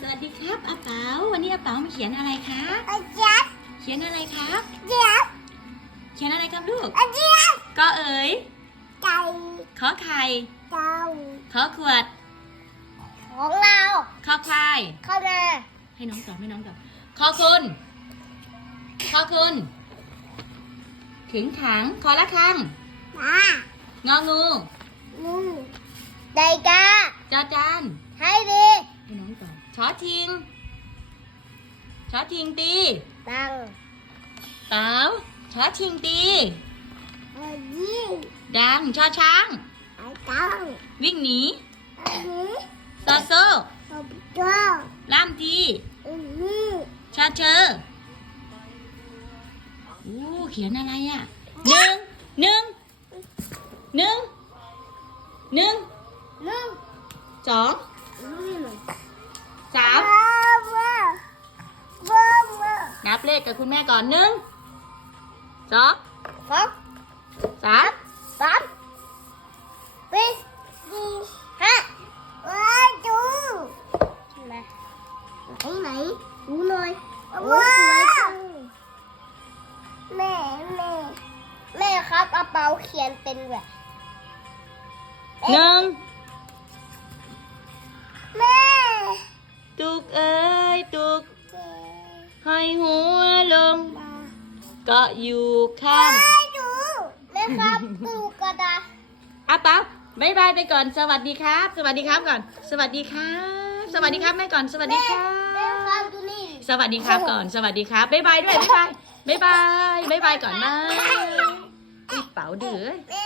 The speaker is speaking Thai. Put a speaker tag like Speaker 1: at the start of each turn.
Speaker 1: สวัสดีครับอาเป๋าวันนี้อาเป๋ามาเขียนอะไรครับ
Speaker 2: อาเจี๊ยบ
Speaker 1: เขียนอะไรครับ
Speaker 2: เจี๊ยบ
Speaker 1: เขียนอะไรครับลูก
Speaker 2: อาเจี๊ยบ
Speaker 1: ก็เอ๋ย
Speaker 2: ไก่
Speaker 1: ขอไข่
Speaker 2: เต่า
Speaker 1: ขอขวด
Speaker 2: ของเรา
Speaker 1: ขอควาย
Speaker 2: เข้ามา
Speaker 1: ให้น้องตอบให้น้องตอบขอคุณขอคุณถึงถังขอละคัง
Speaker 2: มาง
Speaker 1: องู
Speaker 2: งูไดกา
Speaker 1: จอจาน
Speaker 2: ให้ดี
Speaker 1: ให้น้องตอบชอทิงชอทิงตี
Speaker 2: ตัง
Speaker 1: เต๋าชอทิงตี
Speaker 2: อายี่
Speaker 1: ดังชอช้าง
Speaker 2: ไอ้ตัง
Speaker 1: วิ่งหนี
Speaker 2: อันนี้
Speaker 1: ซอโซ่
Speaker 2: ตัวตัว
Speaker 1: ล่ามที
Speaker 2: อันนี้
Speaker 1: ชาเชอร์โอ้เขียนอะไรอะหนึ่งหนึ่งหนึ่งหนึ่ง
Speaker 2: นึ่ง
Speaker 1: สอง
Speaker 2: นึ่ง
Speaker 1: สาม
Speaker 2: บ้าบ้าบ้าบ้า
Speaker 1: นับเลขกับคุณแม่ก่อนหนึ่งสอง
Speaker 2: สอง
Speaker 1: สาม
Speaker 2: สามสี่สี่ห้าว้าดูมาไหนไหนดูหน่อยว้าแม่แม่แม่ครับกระเป๋าเขียนเป็นแบบ
Speaker 1: หนึ่ง ห้อยหัวลง
Speaker 2: มา
Speaker 1: ก็อยู่ข้าง
Speaker 2: ว้าดูแม่ครับดูกระดาษ
Speaker 1: อะเป๊าบายบายไปก่อน สวัสดีครับ สวัสดีครับก่อน สวัสดีครับ สวัสดีครับแม่ก่อน สวัสดีครั
Speaker 2: แม่ครับ
Speaker 1: บ
Speaker 2: ดูนี่
Speaker 1: สวัสดีครับก่อน สวัสดีครับบ๊ายบายด้วยบ๊ายบายบ๊ายบายบ๊ายบายก่อนนะอุ้ยเป๋าดื้อเอ้ย
Speaker 2: แม่